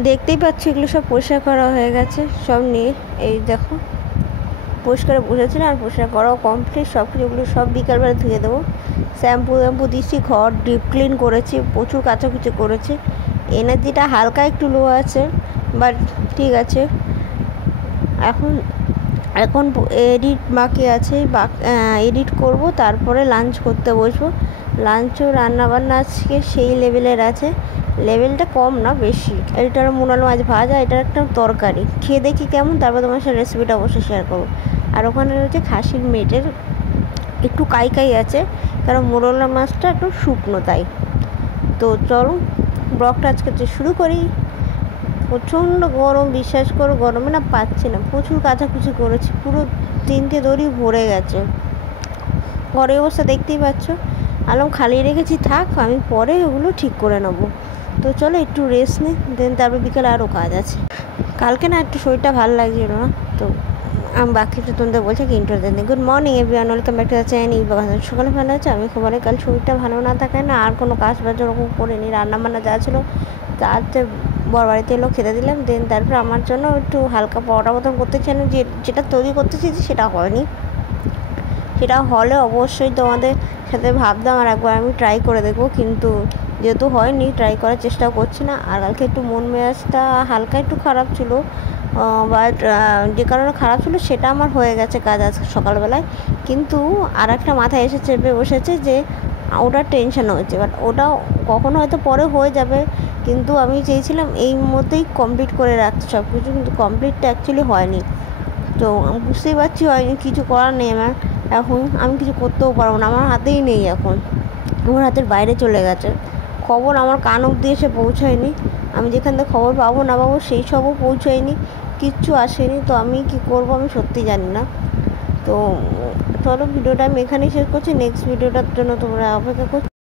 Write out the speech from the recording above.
দেখতেই পাচ্ছি এগুলো সব পরিষ্কার করা হয়ে গেছে সব নিয়ে। এই দেখো পরিষ্কার বসেছিলাম আর পরিষ্কার করাও কমপ্লিট। সব কিছুগুলো সব বিকালবেলা ধুয়ে দেবো। শ্যাম্পু দিচ্ছি, ঘর ডিপ ক্লিন করেছি, প্রচুর কাচাকুচি করেছি। এনার্জিটা হালকা একটু লো আছে, বাট ঠিক আছে। এখন এখন এডিট বাকি আছে, এডিট করব, তারপরে লাঞ্চ করতে বসবো। লাঞ্চও রান্নাবান্না আজকে সেই লেভেলের আছে, লেভেলটা কম না বেশি। এটার মুনালো মাছ ভাজা, এটার একটা তরকারি খেয়ে দেখি কেমন, তারপর তোমার সাথে রেসিপিটা অবশ্যই শেয়ার করবো। আর ওখানে রয়েছে খাসির মেটের, একটু কাই আছে, কারণ মোরলা মাছটা একটু শুকনো তাই। তো চলো ব্লগটা আজকে শুরু করি। প্রচণ্ড গরম, বিশ্বাস করো গরমে না পাচ্ছি না। প্রচুর কাচাকুচি করেছি, পুরো 3টে দড়ি ভরে গেছে। ঘরের অবস্থা দেখতেই পাচ্ছ। আলম খালি রেখেছি, থাক আমি পরে ওগুলো ঠিক করে নেবো। তো চলো একটু রেস্ট নিই, দেন তারপর বিকেলে আরও কাজ আছে। কালকে না একটু শরীরটা ভালো লাগছিল না, তো আমি বাকিটা তোমাদের বলছি কি ইন্টার দেন। Good morning everyone, welcome back to the channel. সকালে ভালো আছে, আমি খবর কাল শরীরটা ভালো না থাকায় না আর কোনো কাজ বাজ ওরকম করিনি। রান্নাবান্না যা ছিল তাতে বড় বাড়িতে এলো খেতে দিলাম। দেন তারপর আমার জন্য একটু হালকা পরোটা মতন করতে চাইলাম, যেটা তৈরি করতে চেয়েছি সেটা হয়নি। সেটা হলে অবশ্যই তোমাদের সাথে ভাবতাম আর একবার আমি ট্রাই করে দেখবো, কিন্তু যেহেতু হয়নি ট্রাই করার চেষ্টাও করছি না। আর কালকে একটু মন মেজাজটা হালকা একটু খারাপ ছিল, বাট যে কারণে খারাপ ছিল সেটা আমার হয়ে গেছে কাজ আজকে সকালবেলায়। কিন্তু আর একটা মাথায় এসে চেপে বসেছে যে ওটা টেনশন হয়েছে, বাট ওটাও কখনো হয়তো পরে হয়ে যাবে। কিন্তু আমি চেয়েছিলাম এই মধ্যেই কমপ্লিট করে রাখতে সব কিছু, কিন্তু কমপ্লিটটা অ্যাকচুয়ালি হয়নি। তো বুঝতেই পারছি হয়নি, কিছু করার নেই আমার। এখন আমি কিছু করতেও পারবো না, আমার হাতেই নেই, এখন আমার হাতের বাইরে চলে গেছে। খবর আমার কান অবধি এসে পৌঁছায়নি, আমি যেখান থেকে খবর পাবো না পাবো সেই সবও পৌঁছায়নি, কিচ্ছু আসেনি। তো আমি কি করব আমি সত্যি জানি না। তো চলো ভিডিওটা আমি এখানেই শেষ করছি, নেক্সট ভিডিওটার জন্য তোমরা অপেক্ষা করছো।